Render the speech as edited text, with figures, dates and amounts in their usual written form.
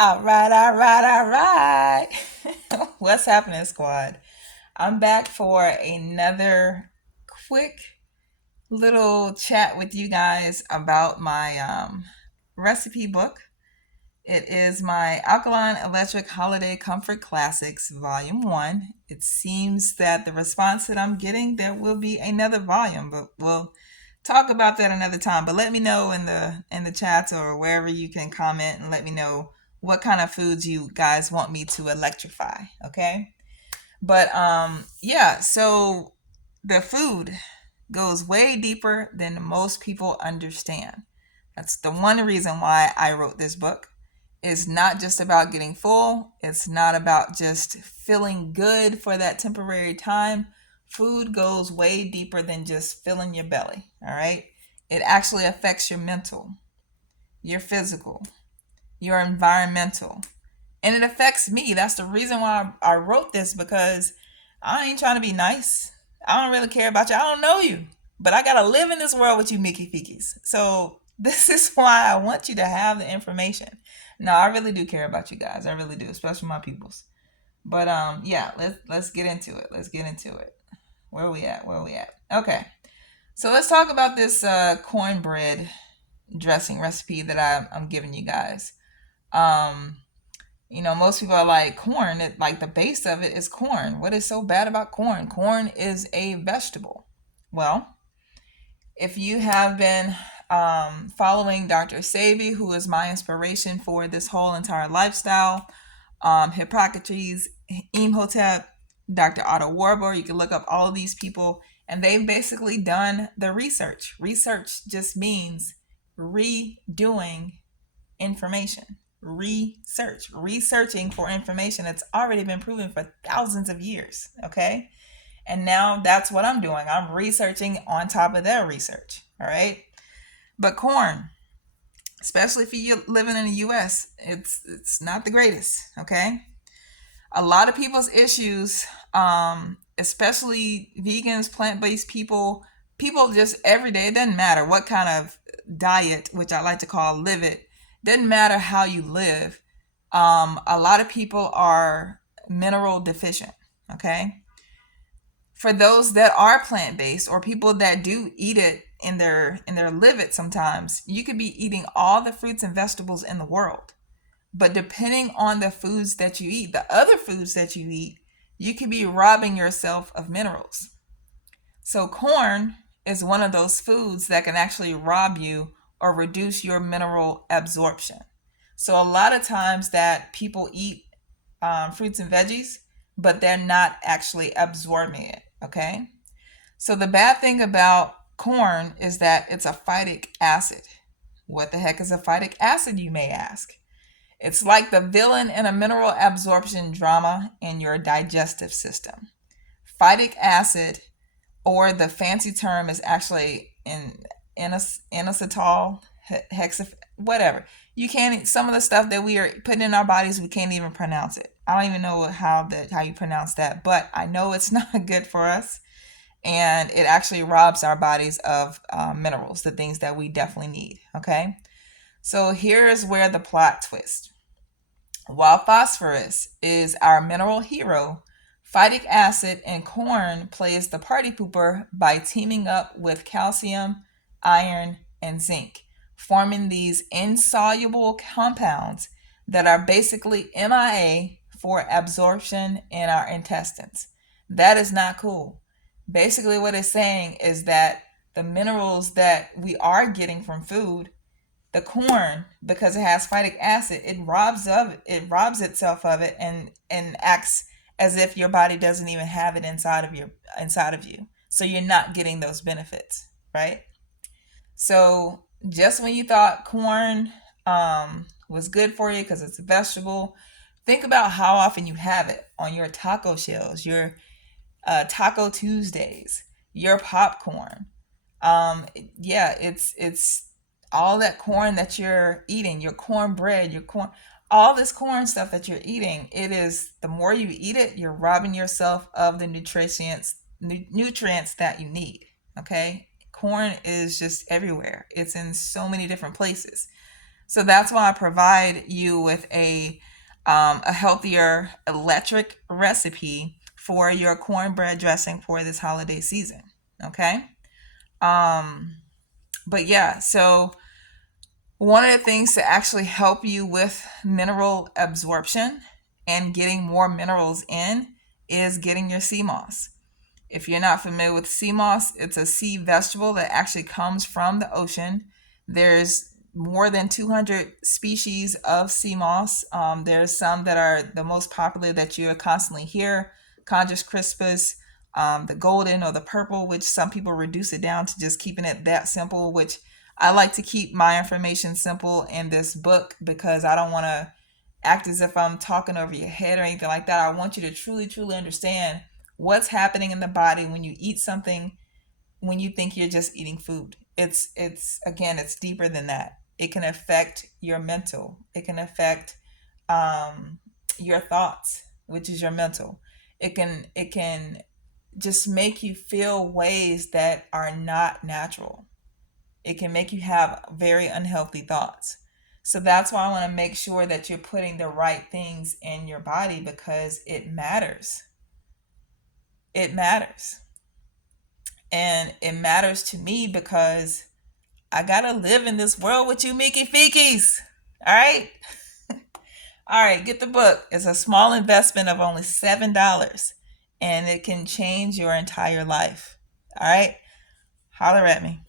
All right, all right, all right. What's happening, squad? I'm back for another quick little chat with you guys about my recipe book. It is my Alkaline-Electric Holiday Comfort Classics Volume 1. It seems that the response that I'm getting, there will be another volume, but we'll talk about that another time. But let me know in the chats or wherever you can comment and let me know what kind of foods you guys want me to electrify, okay? But yeah, so the food goes way deeper than most people understand. That's the one reason why I wrote this book. It's not just about getting full. It's not about just feeling good for that temporary time. Food goes way deeper than just filling your belly, all right? It actually affects your mental, your physical, your environmental, and it affects me. That's the reason why I wrote this because I ain't trying to be nice. I don't really care about you. I don't know you, but I gotta live in this world with you, Mickey Fickies. So this is why I want you to have the information. No, I really do care about you guys. I really do, especially my peoples. But yeah, let's get into it. Let's get into it. Where we at? Where we at? Okay, so let's talk about this cornbread dressing recipe that I'm giving you guys. Um, most people are like corn. Like the base of it is corn. What is so bad about corn? Corn is a vegetable. Well, if you have been following Dr. Sebi, who is my inspiration for this whole entire lifestyle, Hippocrates, Imhotep, Dr. Otto Warburg, you can look up all of these people, and they've basically done the research. Research just means redoing information. Researching for information that's already been proven for thousands of years. Okay. And now that's what I'm doing. I'm researching on top of their research. All right. But corn, especially if you're living in the US, it's not the greatest. Okay. A lot of people's issues, especially vegans, plant-based people just every day, it doesn't matter what kind of diet, which I like to call live it, doesn't matter how you live. A lot of people are mineral deficient. Okay. For those that are plant-based or people that do eat it in their live it sometimes, you could be eating all the fruits and vegetables in the world. But depending on the foods that you eat, the other foods that you eat, you could be robbing yourself of minerals. So corn is one of those foods that can actually rob you or reduce your mineral absorption. So a lot of times that people eat fruits and veggies, but they're not actually absorbing it. Okay. So the bad thing about corn is that it's a phytic acid. What the heck is a phytic acid, you may ask? It's like the villain in a mineral absorption drama in your digestive system. Phytic acid, or the fancy term is actually in inositol, whatever. You can't. Some of the stuff that we are putting in our bodies, we can't even pronounce it. I don't even know how you pronounce that, but I know it's not good for us, and it actually robs our bodies of minerals, the things that we definitely need. Okay, so here is where the plot twist. While phosphorus is our mineral hero, phytic acid in corn plays the party pooper by teaming up with calcium, iron, and zinc, forming these insoluble compounds that are basically MIA for absorption in our intestines. That is not cool. Basically, what it's saying is that the minerals that we are getting from food, the corn, because it has phytic acid, it robs itself of it and acts as if your body doesn't even have it inside of you, so you're not getting those benefits, right? So just when you thought corn was good for you because it's a vegetable, think about how often you have it on your taco shells, your taco Tuesdays, your popcorn. Yeah, it's all that corn that you're eating, your cornbread, your corn, all this corn stuff that you're eating. It is, the more you eat it, you're robbing yourself of the nutrients that you need. Okay, corn is just everywhere. It's in so many different places. So that's why I provide you with a healthier electric recipe for your cornbread dressing for this holiday season. Okay. Um, but yeah, so one of the things to actually help you with mineral absorption and getting more minerals in is getting your sea moss. If you're not familiar with sea moss, it's a sea vegetable that actually comes from the ocean. There's more than 200 species of sea moss. There's some that are the most popular that you constantly hear, Conjus crispus, the golden or the purple, which some people reduce it down to just keeping it that simple, which I like to keep my information simple in this book because I don't want to act as if I'm talking over your head or anything like that. I want you to truly, truly understand what's happening in the body when you eat something when you think you're just eating food. It's again, it's deeper than that. It can affect your mental. It can affect um, your thoughts, which is your mental. It can just make you feel ways that are not natural. It can make you have very unhealthy thoughts. So that's why I want to make sure that you're putting the right things in your body because it matters. It matters. And it matters to me because I gotta live in this world with you Mickey Feekies. All right? All right, get the book. It's a small investment of only $7 and it can change your entire life. All right? Holler at me.